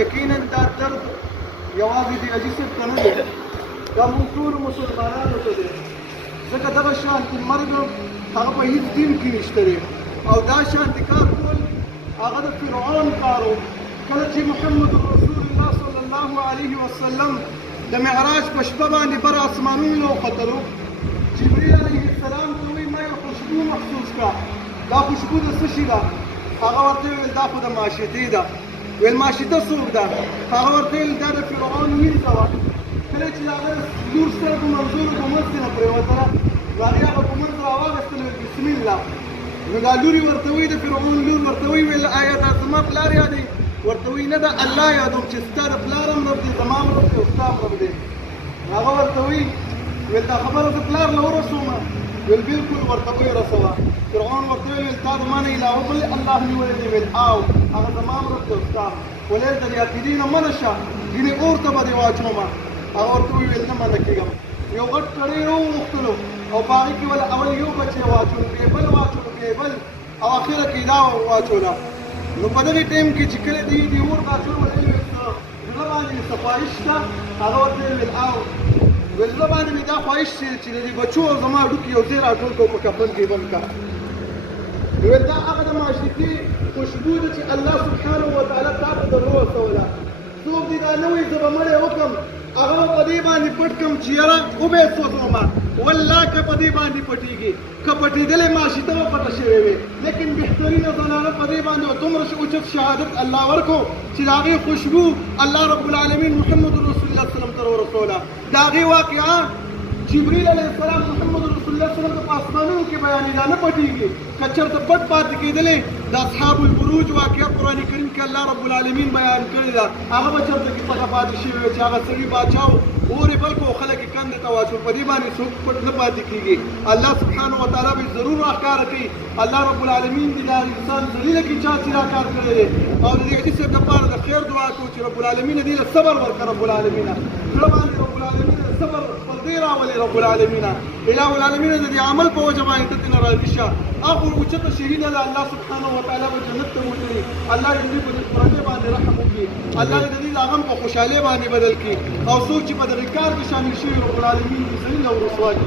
یقینا دا درد یوازې د حاجي صاحب ته نه دی، دا موږ ټولو مسلمانانو ته دی، ځکه دغه شانتې مرګ هغه په هېڅ دین کې نشته دی. او دا شانتې کار کول هغه د فرعون کار و. کله چې محمد رسول الله صلی الله علیه وسلم د معراج په شپه باندې بر اسمانونو وختلو، جبریل علیه السلام ته وایي ما یو خوشبو محسوس کړه، دا خوشبو د څه شي ده؟ هغه ورته وویل دا خو د ماشطې ده. ویل ماشطه څوک ده؟ هغه ورته ویل دا د فرعون وینځه وه. کله چې د هغه لور سره په منظورو په منځ کې نه پرېوتله، نو هغې هغه په منځ راواغېستل، ویل بسم الله. نو دا لور یې ورته وایي، د فرعون لور ورته وایي ویل آیا دا زما پلار یادوي؟ ورته وایي نه، د الله یادوم چې ستا د پلار هم رب دی، زما هم رب دی او ستا هم رب دی. هغه ورته وایي ویل دا خبره د پلار له ورسومه؟ ویل بلکل ورته ویې رسوه. فرعون ورته ویل تا د ما نه علاوه بل الله نیولی دی؟ ویل آو، هغه زما هم رب دی او ستا هم. ولې د دې عقیدې نه منه شه، ګینې اور ته به دې واچومه. هغه ورته وویل نه منه کېږم. یو غټ کړی یې وغوښتلو او په هغې کې ول اول یو بچی واچولو، بیا بل واچولو، بیا بل، او اخره کې دا واچوله. نو په دغې ټایم کې چې کله دې اور واچولو، ولې ویل زړه باندې مې څه خواهش شته؟ هغه ورته ویل آو. ویل زړه باندې مې دا خواهش چې د دې بچو او زما هډوکي یو ځای راټول کړو، په کفن کې بند کړه. ویل دا هغه د معاشرتي خوشبو ده چې الله سبحانه وتعالی تا ته در ووسوله. څوک دې دا نه وایي زه به مړی وکړم، هغه به په دې باندې پټ کړم چې یاره وبه یې سوځومه. والله که په دې باندې پټېږي، که پټېدلې ماشطه به پټه شوې وې، لیکن بهترینه زنانه په دې باندې دومره اوچت شهادت الله ورکړو چې د هغې خوشبو الله رب العالمین محمد رسول الله صلی الله علیه وسلم ته ورسوله. د هغې واقعه جبریل علیه السلام محمد رسول الله صلی الله علیه وسلم ته په اسمانونو کې بیانې، دا نه پټېږي. که چېرته پټ پاتې کېدلې، د اصحاب البروج واقعه قرآن کریم کې الله رب العالمین بیان کړې ده، هغه به چېرته کې پټه پاتې شوې وه چې هغه سړي باچا و، اور یې بل کړو، خلک یې کندې ته واچول. په دې باندې څوک پټ نه پاتې کېږي. الله سبحانه وتعالی به ضرور راښکاره کوي. الله رب العالمین دې دا انسان ذلیله کړي چا چې راکار کړی دی. او د دې حدیث لپاره د خیر دعا کوو چې رب العالمین دې له صبر ورکړه. رب العالمین زړه باندې رب العالمین صبر پردې راولي. رب العالمین اله العالمین د دې عمل په وجه باندې ته نه راضي شه. هغه اوچته شهیده ده، الله سبحانه وتعالی به جنت ته وتړي. الله دې په دې کورنۍ باندې رحم وکړي. الله دې د غم په خوشحالۍ باندې بدل کړي. او څوک چې په دغه کار کې شامل شوي، رب العالمین دې ذلیل او رسوا کړي.